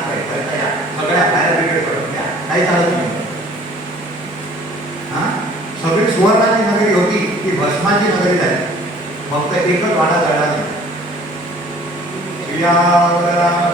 सांगायचं या सगळ्या बाहेर ब्रिगेड पडत द्या काही चालत नाही. हा सगळी सुवर्णाची नगरी होती ती भस्माची नगरी झाली. फक्त एकच वाडा जळला नाही. श्रीराम